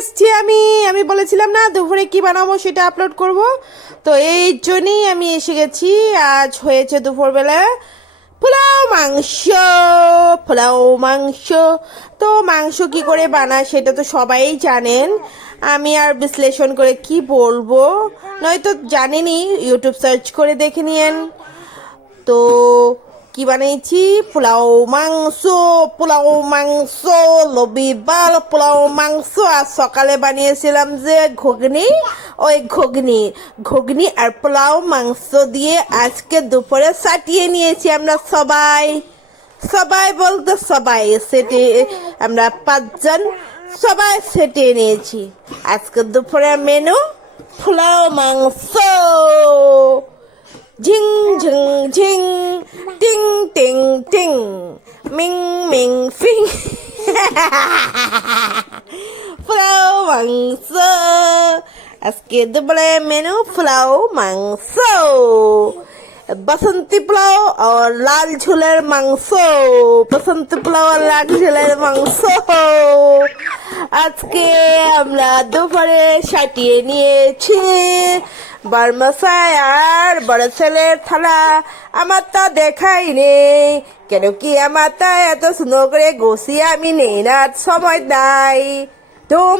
এসেছি আমি আমি বলেছিলাম না দুপুরে কি বানাবো সেটা আপলোড করব। তো এই জন্যই আমি এসে গেছি। আজ হয়েছে দুপুরবেলা পোলাও মাংস। তো মাংস কি করে বানায় সেটা তো সবাই জানেন। আমি আর বিশ্লেষণ করে কি বলবো, নয়তো জানেনই, ইউটিউব সার্চ করে দেখে নিয়েন। তো কি বানিয়েছি, পোলাও মাংস রবিবার পোলাও মাংস। আর সকালে বানিয়েছিলাম যে ঘুগনি, ওই ঘুগনি আর পোলাও মাংস দিয়ে আজকে দুপুরে সাটিয়ে নিয়েছি আমরা সবাই। সবাই বলতে সবাই সেটে, আমরা 5 জন সবাই সেটে নিয়েছি। আজকে দুপুরের মেনু পোলাও মাংস। ঝিং ঝিং ঝিং, টিং টিং টিং, মিং মিং ফিং। পোলাও মাংস, আজকে দুপুরে মেনু পোলাও মাংস, बसंती পোলাও और লাল ঝোলের মাংস। বসন্তি পোলাও আর লাল ঝোলের মাংস আজকে আমরা দুপুরে সাটিয়ে নিয়েছি। বরমশাই আর বড় ছেলের থালা আমার তা দেখাই নেই, কেন কি আমার তা এত সুন্দর করে গোছিয়ে আমি নেই না, সময় নাই। ধুম